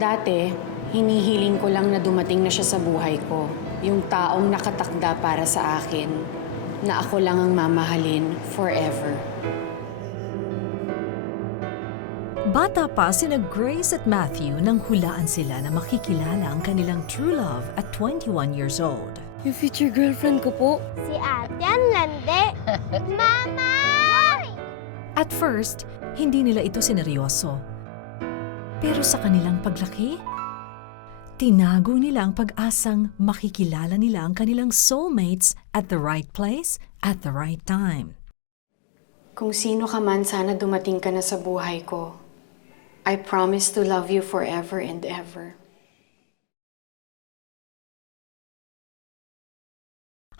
Dati, hinihiling ko lang na dumating na siya sa buhay ko. Yung taong nakatakda para sa akin, na ako lang ang mamahalin forever. Bata pa sina Grace at Matthew nang hulaan sila na makikilala ang kanilang true love at 21 years old. Yung future girlfriend ko po. Si ate ang landi. Mama! At first, hindi nila ito sineryoso. Pero sa kanilang paglaki, tinago nila ang pag-asang makikilala nila ang kanilang soulmates at the right place at the right time. Kung sino ka man, sana dumating ka na sa buhay ko. I promise to love you forever and ever.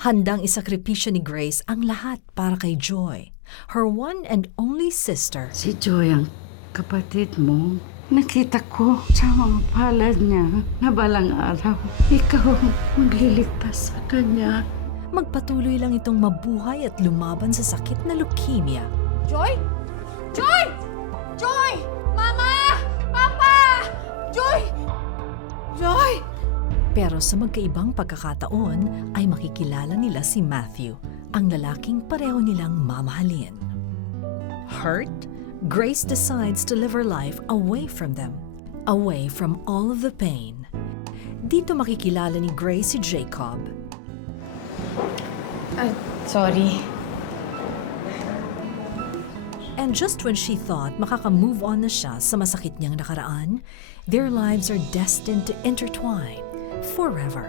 Handang isakripisyo ni Grace ang lahat para kay Joy, her one and only sister. Si Joy ang kapatid mo. Nakita ko sa mga palad niya na balang araw. Ikaw ang magliligtas sa kanya. Magpatuloy lang itong mabuhay at lumaban sa sakit na leukemia. Joy? Joy! Joy! Mama! Papa! Joy! Joy! Pero sa magkaibang pagkakataon ay makikilala nila si Matthew, ang lalaking pareho nilang mamahalin. Hurt, Grace decides to live her life away from them, away from all of the pain. Dito makikilala ni Grace si Jacob, Ah, sorry. And just when she thought makaka-move on na siya sa masakit niyang nakaraan, their lives are destined to intertwine forever.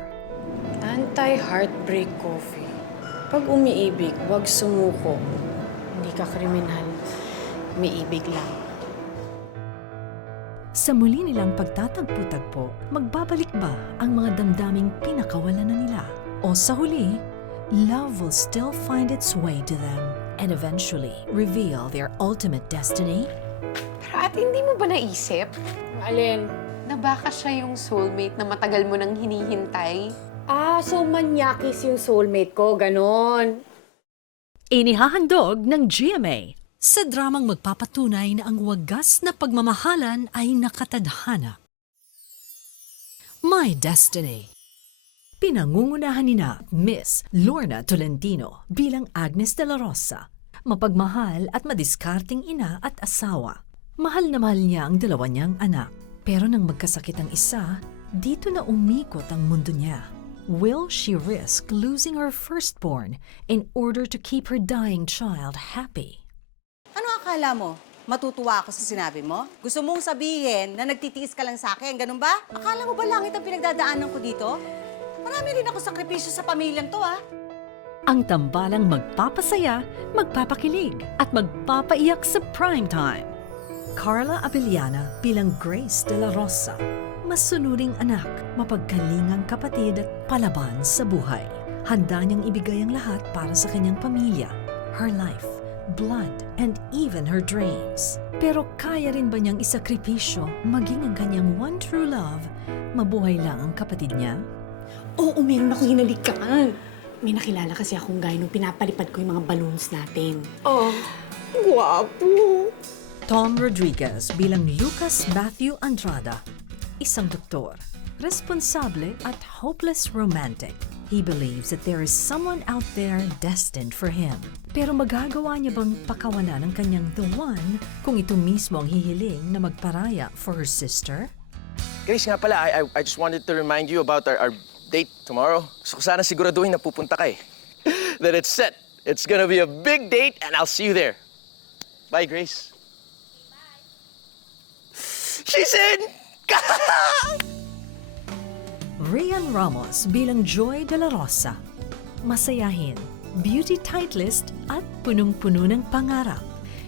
Anti-heartbreak coffee. Pag umiibig, huwag sumuko. Hindi ka kriminal. Umiibig lang. Sa muli nilang pagtatagpo-tagpo, magbabalik ba ang mga damdaming pinakawalan na nila? O sa huli, love will still find its way to them and eventually reveal their ultimate destiny? Pero ate, hindi mo ba naisip Alin? na baka siya yung soulmate na matagal mo nang hinihintay? Ah, so manyakis yung soulmate ko, ganon. Inihahandog ng GMA sa dramang magpapatunay na ang wagas na pagmamahalan ay nakatadhana. My Destiny Pinangungunahan ni na Miss Lorna Tolentino bilang Agnes de la Rosa. Mapagmahal at madiskarting ina at asawa. Mahal na mahal niya ang dalawa niyang anak. Pero nang magkasakit ang isa, dito na umikot ang mundo niya. Will she risk losing her firstborn in order to keep her dying child happy? Akala mo? Matutuwa ako sa sinabi mo? Gusto mong sabihin na nagtitiis ka lang sa akin, ganun ba? Akala mo ba langit ang pinagdadaanan ko dito? Marami rin ako sakripisyo sa pamilyang to, ah. Ang tambalang magpapasaya, magpapakilig, at magpapaiyak sa prime time. Carla Abellana bilang Grace de la Rosa. Masunuring anak, mapagkalingang kapatid at palaban sa buhay. Handa niyang ibigay ang lahat para sa kanyang pamilya, her life, blood, and even her dreams. Pero kaya rin ba niyang isakripisyo maging ang kanyang one true love, mabuhay lang ang kapatid niya? Oo, meron ako hinalikan. May nakilala kasi akong guy nung pinapalipad ko yung mga balloons natin. Oh, guwapo. Tom Rodriguez bilang Lucas Matthew Andrada, isang doktor, responsable at hopeless romantic. He believes that there is someone out there destined for him. Pero magagawa niya bang pakawalan ng kanyang the one kung ito mismo ang hihiling na magparaya for her sister? Grace nga pala, I, I, I just wanted to remind you about our, our date tomorrow. Gusto ko sana siguraduhin na pupunta ka eh. That it's set. It's gonna be a big date and I'll see you there. Bye, Grace. She's in! Rian Ramos bilang Joy de la Rosa. Masayahin, beauty tightlist at punong-puno ng pangarap.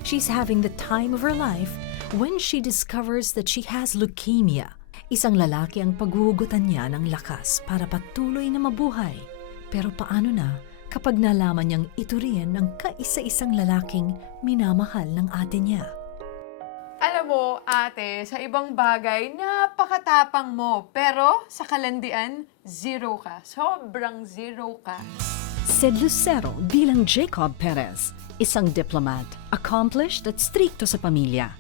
She's having the time of her life when she discovers that she has leukemia. Isang lalaki ang paghuhugutan niya ng lakas para patuloy na mabuhay. Pero paano na kapag nalaman niyang ito rin ang kaisa-isang lalaking minamahal ng ate niya? Alam mo, ate, sa ibang bagay, napakatapang mo. Pero sa kalandian, zero ka. Sobrang zero ka. Sid Lucero bilang Jacob Perez, isang diplomat, accomplished at stricto sa pamilya.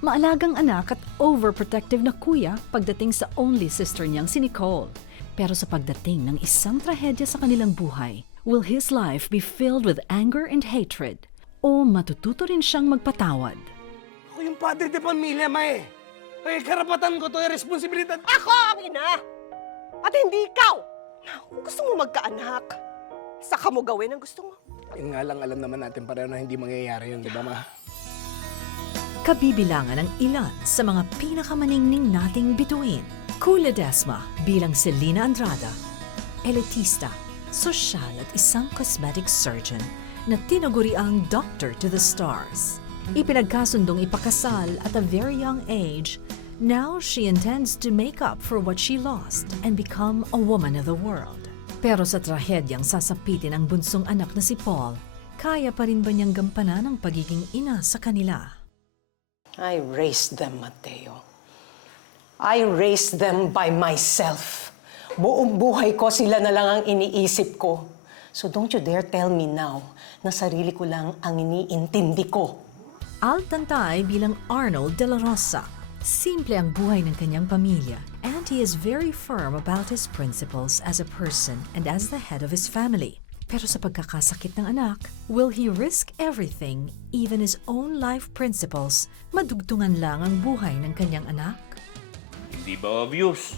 Maalagang anak at overprotective na kuya pagdating sa only sister niyang si Nicole. Pero sa pagdating ng isang trahedya sa kanilang buhay, will his life be filled with anger and hatred? O matututo rin siyang magpatawad? Yung padre de pamilya, Mae. Ay, karapatan ko to, ay responsibilidad. Ako ang ina! At hindi ikaw! Kung gusto mo magkaanak, saka mo gawin ang gusto mo. Yun nga lang, alam naman natin pareho na hindi mangyayari yun, di ba, Ma? Kabibilangan ng ilan sa mga pinakamaningning nating bituin. Kula Desma bilang Selena Andrada, elitista, sosyal at isang cosmetic surgeon na tinaguri ang Doctor to the Stars. Ipinagkasundong ipakasal at a very young age, now she intends to make up for what she lost and become a woman of the world. Pero sa trahedyang sasapitin ang bunsong anak na si Paul, kaya pa rin ba niyang gampanan ang pagiging ina sa kanila? I raised them, Mateo. I raised them by myself. Buong buhay ko sila na lang ang iniisip ko. So don't you dare tell me now na sarili ko lang ang iniintindi ko. Altantay bilang Arnold de la Rosa. Simple ang buhay ng kanyang pamilya and he is very firm about his principles as a person and as the head of his family. Pero sa pagkakasakit ng anak, will he risk everything, even his own life principles, madugtungan lang ang buhay ng kanyang anak? Hindi ba obvious?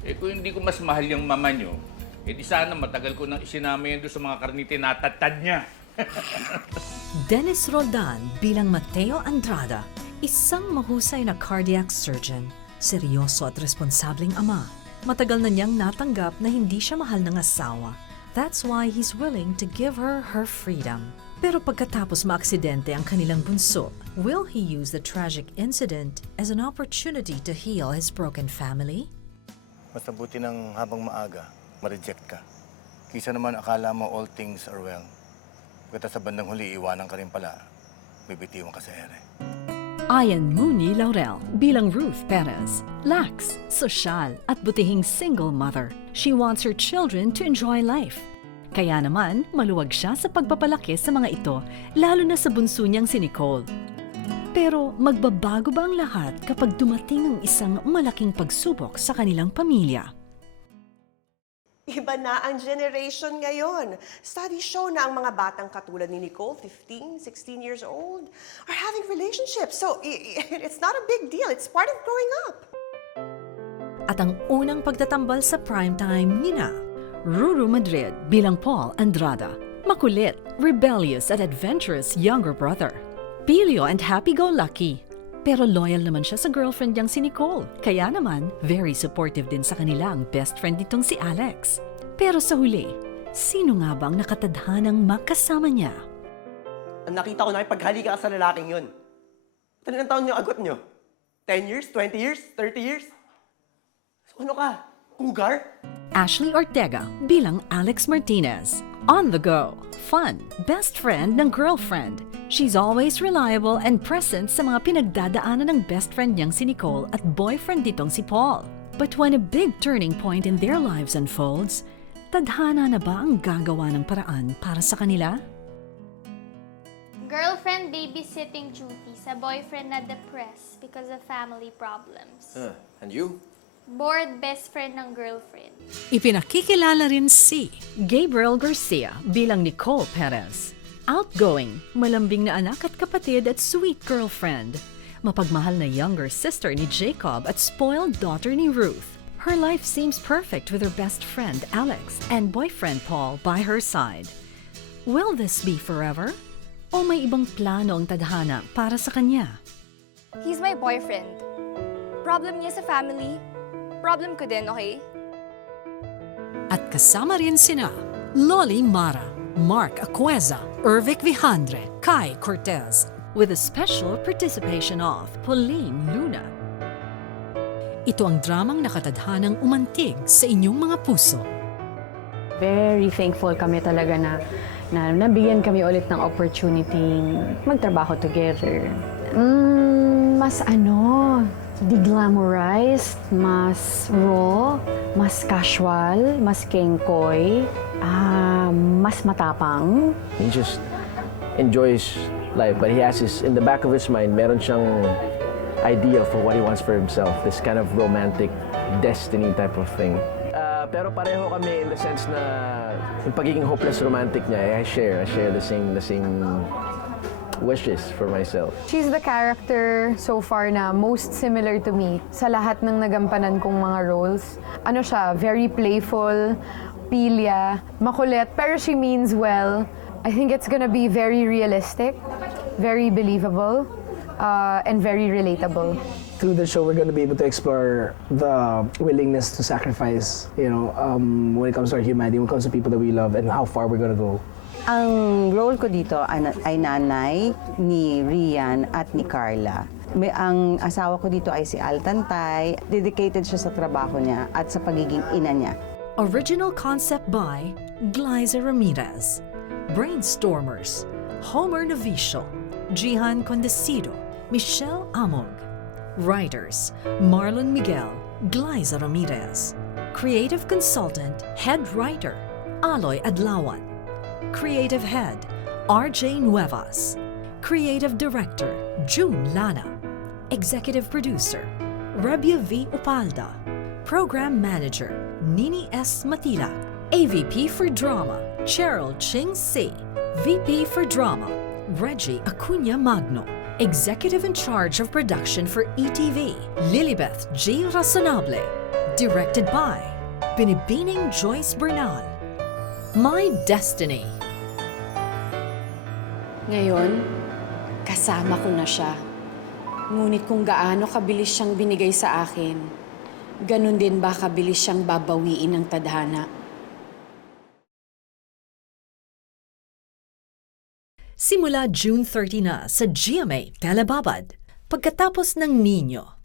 Eh kung hindi ko mas mahal yung mama nyo, eh di sana matagal ko nang isinama yan doon sa mga karni tinatatad niya. Dennis Roldan bilang Mateo Andrada, isang mahusay na cardiac surgeon, seryoso at responsableng ama. Matagal na niyang natanggap na hindi siya mahal ng asawa. That's why he's willing to give her her freedom. Pero pagkatapos maaksidente ang kanilang bunso, will he use the tragic incident as an opportunity to heal his broken family? Mas mabuti ng habang maaga, ma-reject ka. Kisa naman akala mo all things are well. Pagkata sa bandang huli, iwanan ka rin pala. Bibitiwan ka sa ere. Ayan Mooney Laurel bilang Ruth Perez. Lax, sosyal at butihing single mother. She wants her children to enjoy life. Kaya naman, maluwag siya sa pagpapalaki sa mga ito, lalo na sa bunso niyang si Nicole. Pero magbabago ba ang lahat kapag dumating ang isang malaking pagsubok sa kanilang pamilya? Iba na ang generation ngayon. Studies show na ang mga batang katulad ni Nicole, 15, 16 years old, are having relationships. So, it's not a big deal. It's part of growing up. At ang unang pagtatambal sa primetime nina, Ruru Madrid bilang Paul Andrada. Makulit, rebellious at adventurous younger brother. Pilio and happy-go-lucky. Pero loyal naman siya sa girlfriend niyang si Nicole. Kaya naman, very supportive din sa kanila ang best friend nitong si Alex. Pero sa huli, sino nga bang nakatadhanang makasama niya? Nakita ko na paghalikan ka sa lalaking yun. Ilan taon yung agot nyo? 10 years? 20 years? 30 years? So ano ka? Cougar? Ashley Ortega bilang Alex Martinez. On the go, fun, best friend ng girlfriend. She's always reliable and present sa mga pinagdadaanan ng best friend niyang si Nicole at boyfriend nitong si Paul. But when a big turning point in their lives unfolds, tadhana na ba ang gagawa ng paraan para sa kanila? Girlfriend babysitting duty sa boyfriend na depressed because of family problems. Huh. And you? Bored best friend ng girlfriend. Ipinakikilala rin si Gabriel Garcia bilang Nicole Perez. Outgoing, malambing na anak at kapatid at sweet girlfriend. Mapagmahal na younger sister ni Jacob at spoiled daughter ni Ruth. Her life seems perfect with her best friend Alex and boyfriend Paul by her side. Will this be forever? O may ibang plano ang tadhana para sa kanya? He's my boyfriend. Problem niya sa family, problem ko din, okay? At kasama rin sina Loli Mara, Mark Acueza, Ervic Vijandre, Kai Cortez, with a special participation of Pauline Luna. Ito ang dramang nakatadhanang umantig sa inyong mga puso. Very thankful kami talaga na, na nabigyan kami ulit ng opportunity magtrabaho together. Mm, mas ano, deglamorized, mas raw, mas casual, mas kengkoy, ah, mas matapang. He just enjoys life. But he has his, in the back of his mind, meron siyang idea for what he wants for himself. This kind of romantic destiny type of thing. Uh, pero pareho kami in the sense na yung pagiging hopeless romantic niya, I share, I share the same, the same wishes for myself. She's the character so far na most similar to me sa lahat ng nagampanan kong mga roles. Ano siya, very playful, pilya, makulit, pero she means well. I think it's gonna be very realistic, very believable, uh, and very relatable. Through the show, we're going to be able to explore the willingness to sacrifice, you know, um, when it comes to our humanity, when it comes to people that we love, and how far we're going to go. Ang role ko dito ay, ay nanay ni Rian at ni Carla. May, ang asawa ko dito ay si Altantay. Dedicated siya sa trabaho niya at sa pagiging ina niya. Original concept by Glyza Ramirez. Brainstormers Homer Novicio, Jihan Condesido, Michelle Among. Writers Marlon Miguel, Glyza Ramirez. Creative consultant, head writer Aloy Adlawan. Creative head RJ Nuevas. Creative director June Lana. Executive producer Rebia V. Upalda. Program manager Nini S. Matila. AVP for drama Cheryl Ching Si. VP for drama Reggie Acuna Magno. Executive in charge of production for ETV Lilibeth G. Razonable. Directed by Binibining Joyce Bernal. My Destiny. Ngayon, kasama ko na siya. Ngunit kung gaano kabilis siyang binigay sa akin, ganun din ba kabilis siyang babawiin ng tadhana? Simula June 30 na sa GMA Telebabad. Pagkatapos ng Nino,